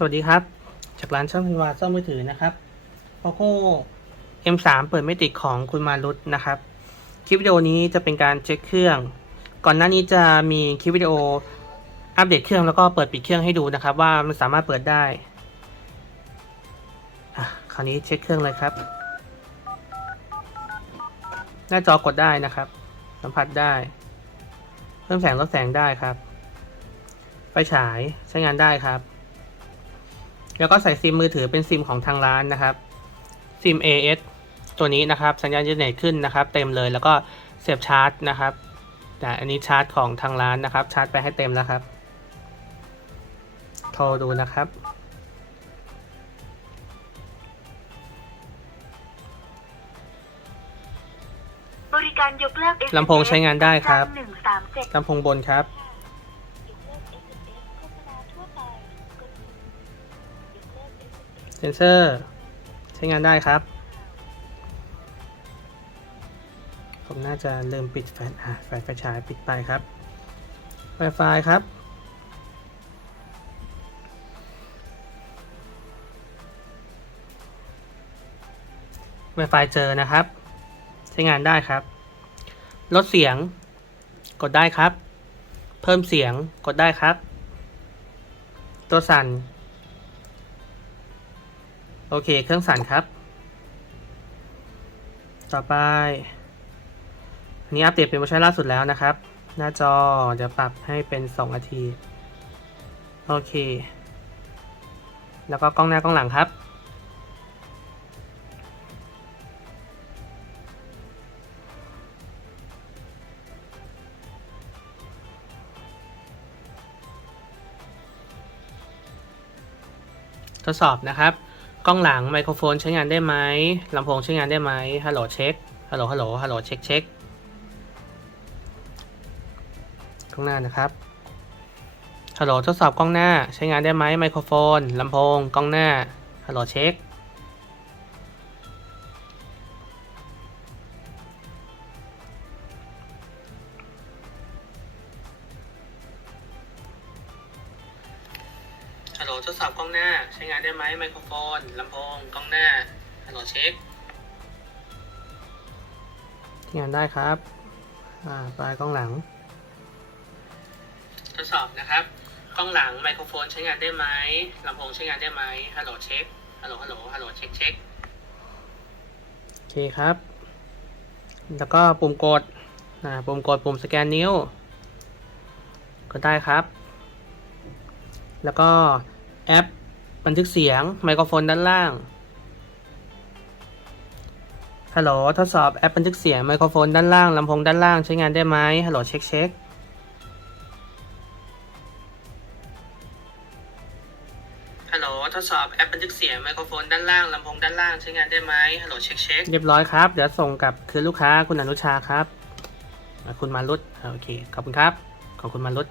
สวัสดีครับ จากร้านช่างพินวาซ่อมมือถือนะครับ Poco M3 เปิดไม่ติดของคุณมารุตนะครับ คลิปวิดีโอนี้จะเป็นการเช็คเครื่อง ก่อนหน้านี้จะมีคลิปวิดีโออัปเดตเครื่องแล้วก็เปิดปิดเครื่องให้ดูนะครับ ว่ามันสามารถเปิดได้คราวนี้เช็คเครื่องเลยครับ หน้าจอกดได้นะครับ สัมผัสได้ เพิ่มแสงลดแสงได้ครับ ไฟฉายใช้งานได้ครับ แล้วก็ใส่ซิมมือถือเป็นซิมของทางร้านนะครับ ซิม AS ตัวนี้นะครับ สัญญาณอินเทอร์เน็ตขึ้นนะครับ เต็มเลยแล้วก็เสียบชาร์จนะครับแต่อันนี้ชาร์จของทางร้านนะครับ ชาร์จไปให้เต็มแล้วครับ โทรดูนะครับ บริการยกเลิก SMS ลำโพงใช้งานได้ครับหนึ่งสามเจ็ดลำโพงบนครับ เซนเซอร์ใช้งานได้ครับ ผมน่าจะเริ่มปิดแฟลชอะแฟลชไฟฉายปิดไปครับ Wi-Fi ครับ Wi-Fi เจอนะครับ ใช้งานได้ครับ ลดเสียง กดได้ครับ เพิ่มเสียงกดได้ครับ ตัวสั่น โอเค เครื่องสั่นครับ ต่อไปนนี้อัปเดตเป็นเวอร์ชันล่าสุดแล้วนะครับ หน้าจอเดี๋ยวปรับให้เป็น2นาที โอเค แล้วก็กล้องหน้ากล้องหลังครับ ทดสอบนะครับ กล้องหลังไมโครโฟนใช้งานได้ไหมลำโพงใช้งานได้ไหมฮัลโหลเช็คฮัลโหลฮัลโหลฮัลโหลเช็คเช็คกล้องหน้านะครับฮัลโหลทดสอบกล้องหน้าใช้งานได้ไหมไมโครโฟนลำโพงกล้องหน้าฮัลโหลเช็ค โหลทดสอบกล้องหน้า ใช้งานได้ไหมไมโครโฟนลำโพงกล้องหน้าฮัลโหลเช็คใช้งานได้ครับอ่าปลายกล้องหลัง ทดสอบนะครับ กล้องหลังไมโครโฟนใช้งานได้ไหมลำโพงใช้งานได้ไหมฮัลโหลเช็คฮัลโหลฮัลโหลฮัลโหลเช็คเช็คโอเคครับ แล้วก็ปุ่มกดอ่าปุ่มกดปุ่มสแกนนิ้ว ก็ได้ครับ แล้วก็ แอป บันทึกเสียง ไมโครโฟนด้านล่าง ฮัลโหล ทดสอบแอปบันทึกเสียง ไมโครโฟนด้านล่าง ลำโพงด้านล่างใช้งานได้ไหมฮัลโหล เช็คเช็คฮัลโหล ทดสอบแอปบันทึกเสียง ไมโครโฟนด้านล่าง ลำโพงด้านล่างใช้งานได้ไหมฮัลโหล เช็คเช็คเรียบร้อยครับ เดี๋ยวส่งกับคืนลูกค้าคุณอนุชาครับอะคุณมารุตอะโอเค ขอบคุณครับ ขอบคุณมารุต